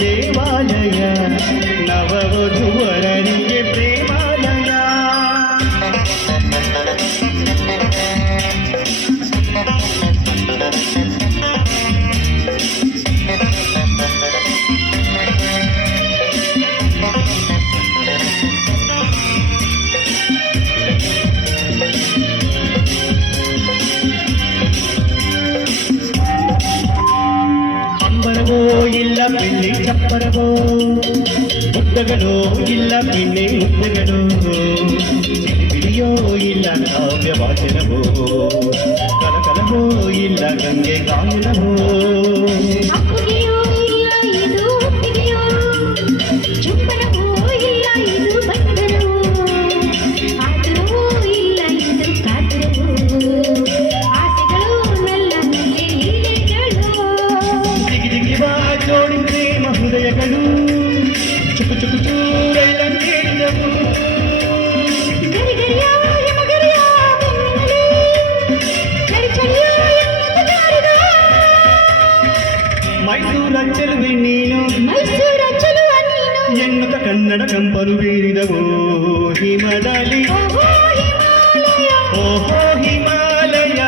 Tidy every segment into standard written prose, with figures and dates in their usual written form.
ದೇವಾಲಯ ನವವಧುವರರಿಗೆ ಪ್ರೇಮಾಲಯ. ಅಂಬರವೋ ಇಲ್ಲ ಬೆಳ್ಳಿ ಚಪ್ಪರವೋ, ಮುದ್ದಗಳೋ ಇಲ್ಲ ಬೆಣ್ಣೆ ಮುದ್ದಗಳು, ಬಿಡಿಯೋ ಇಲ್ಲ ಕಾವ್ಯ ವಾಚನವೋ, ಕಲಕಲವೋ ಇಲ್ಲ ಗಂಗೆ ಗಾಯನವೋ. ಜೋಡಿ ಪ್ರೇಮ ಹೃದಯಗಳು ಚುಕು ಚುಕು ಚೂರೆಲ್ಲ ಕೇಳಿದವು. ಮೈಸೂರ ಚೆಲುವೆ ನೀನು, ಮೈಸೂರ ಚೆಲುವ ನೀನು ಎನ್ನುತ್ತ ಕನ್ನಡ ಕಂಪನು ಬೀರಿದವು. ಹಿಮದಲ್ಲಿ ಓಹೋ ಹಿಮಾಲಯ, ಓಹೋ ಹಿಮಾಲಯ,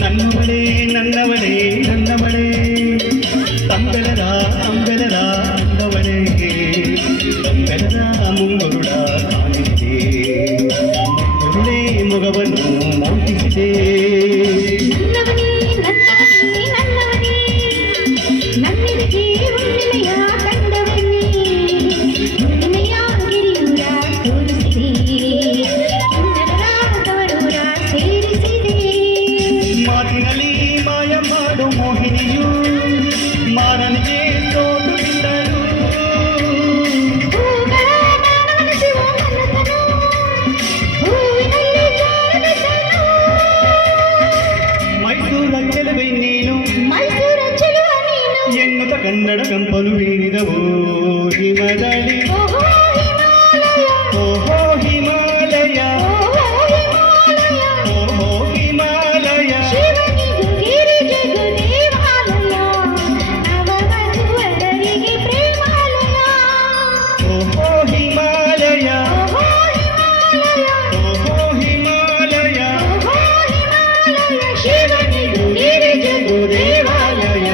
ನನ್ನವಳೇ ನನ್ನವಳೇ ನನ್ನವಳೇ, ತಂಬೆಲರ ತಂಬೆಲರ ಅಂದವಳೇ, ತಂಬೆಲರ ಮುಂಗುರುಳ ಕಾಣಿಸಿದೆ, ಮುಂಗುರುಳೇ ಮೊಗವನ್ನು ಮೋಟಿಸಿದೆ. ಮಾತಿನಲ್ಲಿ ಮಾಯ ಮಾಡು ಮೋಹಿನಿಯು ಮಾರನಿಗೆ ತೋಟು ಬಿಟ್ಟರು. ಮೈಸೂರ ಚೆಲುವೆ ನೀನು, ಮೈಸೂರ ಚೆಲುವ ನೀನು ಎನ್ನುತ್ತ ಕನ್ನಡ ಕಂಪನು ಬೀರಿದವು. ಹಿಮದಲ್ಲಿ ಓಹೋ ಹಿಮಾಲಯ, ಓಹೋ ಹಿಮಾಲಯ, ಓಹೋ ಹಿಮಾಲಯ, ಓಹೋ ಹಿಮಾಲಯ, ಶಿವನಿಗೂ ಗಿರಿಜೆಗೂ ದೇವಾಲಯ,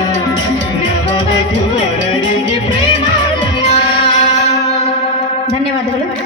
ನವವಧುವರರಿಗೆ ಪ್ರೇಮಾಲಯ. ಧನ್ಯವಾದಗಳು.